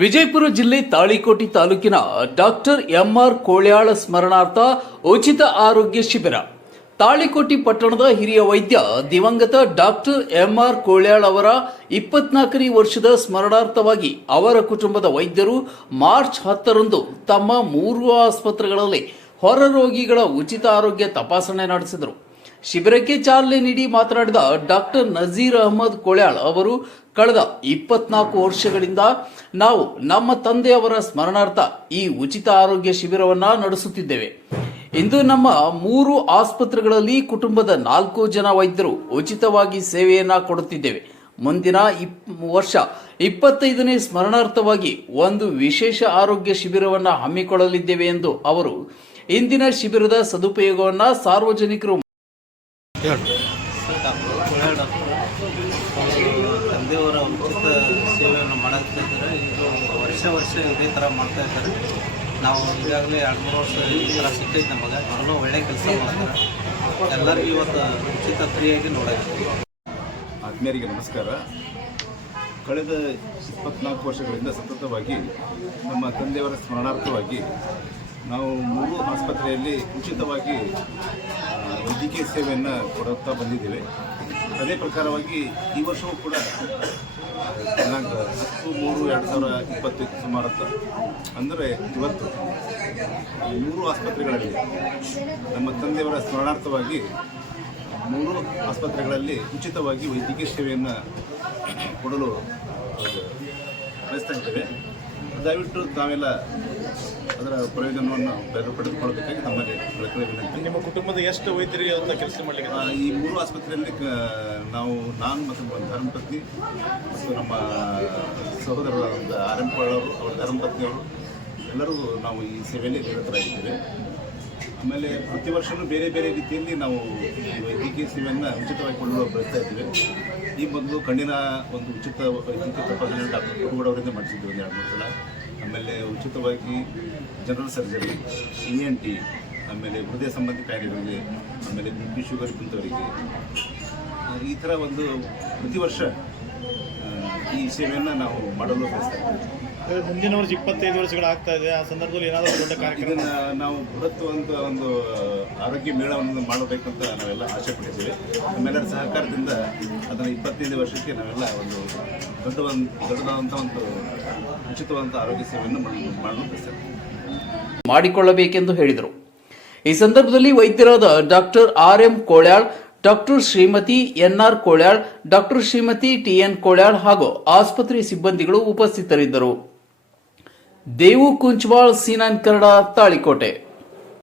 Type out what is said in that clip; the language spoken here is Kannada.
ವಿಜಯಪುರ ಜಿಲ್ಲೆ ತಾಳಿಕೋಟಿ ತಾಲೂಕಿನ ಡಾಕ್ಟರ್ ಎಂಆರ್ ಕೋಳ್ಯಾಳ ಸ್ಮರಣಾರ್ಥ ಉಚಿತ ಆರೋಗ್ಯ ಶಿಬಿರ. ತಾಳಿಕೋಟಿ ಪಟ್ಟಣದ ಹಿರಿಯ ವೈದ್ಯ ದಿವಂಗತ ಡಾಕ್ಟರ್ ಎಂಆರ್ ಕೋಳ್ಯಾಳ್ ಅವರ ಇಪ್ಪತ್ನಾಲ್ಕನೇ ವರ್ಷದ ಸ್ಮರಣಾರ್ಥವಾಗಿ ಅವರ ಕುಟುಂಬದ ವೈದ್ಯರು ಮಾರ್ಚ್ ಹತ್ತರಂದು ತಮ್ಮ ಮೂರು ಆಸ್ಪತ್ರೆಗಳಲ್ಲಿ ಹೊರ ರೋಗಿಗಳ ಉಚಿತ ಆರೋಗ್ಯ ತಪಾಸಣೆ ನಡೆಸಿದರು. ಶಿಬಿರಕ್ಕೆ ಚಾಲನೆ ನೀಡಿ ಮಾತನಾಡಿದ ಡಾಕ್ಟರ್ ನಜೀರ್ ಅಹಮದ್ ಕೊಳ್ಯಾಳ್ ಅವರು, ಕಳೆದ ಇಪ್ಪತ್ನಾಲ್ಕು ವರ್ಷಗಳಿಂದ ನಾವು ನಮ್ಮ ತಂದೆಯವರ ಸ್ಮರಣಾರ್ಥ ಈ ಉಚಿತ ಆರೋಗ್ಯ ಶಿಬಿರವನ್ನ ನಡೆಸುತ್ತಿದ್ದೇವೆ. ಇಂದು ನಮ್ಮ ಮೂರು ಆಸ್ಪತ್ರೆಗಳಲ್ಲಿ ಕುಟುಂಬದ ನಾಲ್ಕು ಜನ ವೈದ್ಯರು ಉಚಿತವಾಗಿ ಸೇವೆಯನ್ನ ಕೊಡುತ್ತಿದ್ದೇವೆ. ಮುಂದಿನ ಇಪ್, ವರ್ಷ ಇಪ್ಪತ್ತೈದನೇ ಸ್ಮರಣಾರ್ಥವಾಗಿ ಒಂದು ವಿಶೇಷ ಆರೋಗ್ಯ ಶಿಬಿರವನ್ನ ಹಮ್ಮಿಕೊಳ್ಳಲಿದ್ದೇವೆ ಎಂದು ಅವರು ಇಂದಿನ ಶಿಬಿರದ ಸದುಪಯೋಗವನ್ನು ಸಾರ್ವಜನಿಕರು ಡಾಕ್ಟ್ರು ತಂದೆಯವರ ಉಚಿತ ಸೇವೆಯನ್ನು ಮಾಡ್ತಾ ಇದ್ದಾರೆ. ಇದು ವರ್ಷ ವರ್ಷ ಇದೇ ಥರ ಮಾಡ್ತಾ ಇದ್ದಾರೆ. ನಾವು ಈಗಾಗಲೇ ಎರಡು ಮೂರು ವರ್ಷ ಈ ಥರ ಸಿಕ್ಕೈತೆ ನಮಗೆ. ಅವರೆಲ್ಲ ಒಳ್ಳೆ ಕೆಲಸ ಮಾಡ್ತಾರೆ. ಎಲ್ಲರಿಗೂ ಇವತ್ತು ಉಚಿತ ಫ್ರೀಯಾಗಿ ನೋಡೋದು ಆತ್ಮೀಯರಿಗೆ ನಮಸ್ಕಾರ. ಕಳೆದ ಇಪ್ಪತ್ನಾಲ್ಕು ವರ್ಷಗಳಿಂದ ಸತತವಾಗಿ ನಮ್ಮ ತಂದೆಯವರ ಸ್ಮರಣಾರ್ಥವಾಗಿ ನಾವು ಮೂರು ಆಸ್ಪತ್ರೆಯಲ್ಲಿ ಉಚಿತವಾಗಿ ವೈದ್ಯಕೀಯ ಸೇವೆಯನ್ನು ಕೊಡುತ್ತಾ ಬಂದಿದ್ದೇವೆ. ಅದೇ ಪ್ರಕಾರವಾಗಿ ಈ ವರ್ಷವೂ ಕೂಡ ದಿನಾಂಕ ಹತ್ತು ಮೂರು ಎರಡು ಸಾವಿರ ಇಪ್ಪತ್ತೈದು ಸುಮಾರು ಅಂದರೆ ಇವತ್ತು ಮೂರು ಆಸ್ಪತ್ರೆಗಳಲ್ಲಿ ನಮ್ಮ ತಂದೆಯವರ ಸ್ಮರಣಾರ್ಥವಾಗಿ ಮೂರು ಆಸ್ಪತ್ರೆಗಳಲ್ಲಿ ಉಚಿತವಾಗಿ ವೈದ್ಯಕೀಯ ಸೇವೆಯನ್ನು ಕೊಡಲು ಬಯಸ್ತಾ ಇದ್ದೇವೆ. ದಯವಿಟ್ಟು ತಾವೆಲ್ಲ ಅದರ ಪ್ರಯೋಜನವನ್ನು ಪಡೆದು ಪಡೆದುಕೊಳ್ಳಬೇಕಾಗಿ ತಮ್ಮಲ್ಲಿ ಪ್ರಕ್ರಿಯೆ ವಿನಂತಿ. ನಿಮ್ಮ ಕುಟುಂಬದ ಎಷ್ಟು ವೈದ್ಯರು ಅಂತ ಕೆಲಸ ಮಾಡ್ಲಿಕ್ಕೆ ಆ, ಈ ಮೂರು ಆಸ್ಪತ್ರೆಯಲ್ಲಿ ಕ- ನಾವು ನಾನು ಮತ್ತು ನಮ್ಮ ಧರ್ಮಪತ್ನಿ ಮತ್ತು ನಮ್ಮ ಸಹೋದರರಾದಂಥ ಆರ್ ಎಂ ಅವರು ಅವರ ಧರ್ಮಪತ್ನಿಯವರು ಎಲ್ಲರೂ ನಾವು ಈ ಸೇವೆಯಲ್ಲಿ ನಿರತರಾಗಿದ್ದೇವೆ. ಆಮೇಲೆ ಪ್ರತಿ ವರ್ಷವೂ ಬೇರೆ ಬೇರೆ ರೀತಿಯಲ್ಲಿ ನಾವು ವೈದ್ಯಕೀಯ ಸೇವೆಯನ್ನು ಉಚಿತವಾಗಿ ಕೊಳ್ಳಲು ಬಯಸ್ತಾ ಇದ್ದೇವೆ. ಈ ಮೊದಲು ಕಣ್ಣಿನ ಒಂದು ಉಚಿತ ವೈದ್ಯಕೀಯ ತಪಾಸಣೆ ಡಾಕ್ಟರ್ ಅವರಿಂದ ಮಾಡಿಸಿದ್ವಿ ಒಂದು ಎರಡು ಮೂರು ಸಲ. ಆಮೇಲೆ ಉಚಿತವಾಗಿ general surgery E N T ಆಮೇಲೆ ಹೃದಯ ಸಂಬಂಧಿ ಕಾಯಿಲೆಗಳಿಗೆ, ಆಮೇಲೆ ಬಿ ಪಿ ಶುಗರ್ ಇದ್ದಂಥವರಿಗೆ ಈ ಥರ ಒಂದು ಪ್ರತಿ ವರ್ಷ ಈ ಸೇವೆಯನ್ನು ನಾವು ಮಾಡಲು ಬಯಸ್ತಾ ಇದ್ದೇವೆ. ಮುಂದಿನ ವರ್ಷ ಇಪ್ಪತ್ತೈದು ವರ್ಷಗಳು ಆಗ್ತಾ ಇದೆ. ಆ ಸಂದರ್ಭದಲ್ಲಿ ಏನಾದರೂ ದೊಡ್ಡ ಕಾರ್ಯಕ್ರಮ? ಇದನ್ನ ನಾವು ಬೃಹತ್ ಒಂದು ಒಂದು ಆರೋಗ್ಯ ಮೇಳವನ್ನು ಮಾಡಬೇಕಂತ ನಾವೆಲ್ಲ ಆಸೆ ಪಡಿಸಿದ್ವಿ ನಮ್ಮೆಲ್ಲರ ಸಹಕಾರದಿಂದ ಅದನ್ನು ಇಪ್ಪತ್ತೈದು ವರ್ಷಕ್ಕೆ ನಾವೆಲ್ಲ ಒಂದು ದೊಡ್ಡ ಒಂದು ದೊಡ್ಡದಾದಂಥ ಒಂದು ಉಚಿತವಾದಂಥ ಆರೋಗ್ಯ ಸೇವೆಯನ್ನು ಮಾಡಲು ಮಾಡಿಕೊಳ್ಳಬೇಕೆಂದು ಹೇಳಿದರು. ಈ ಸಂದರ್ಭದಲ್ಲಿ ವೈದ್ಯರಾದ doctor R M Kolyal doctor Shrimati N R Kolyal doctor Shrimati T N Kolyal ಹಾಗೂ ಆಸ್ಪತ್ರೆ ಸಿಬ್ಬಂದಿಗಳು ಉಪಸ್ಥಿತರಿದ್ದರು. ದೇವು ಕುಂಚವಾಳ್ ಸೀನಾನ್ ಕನ್ನಡ ತಾಳಿಕೋಟೆ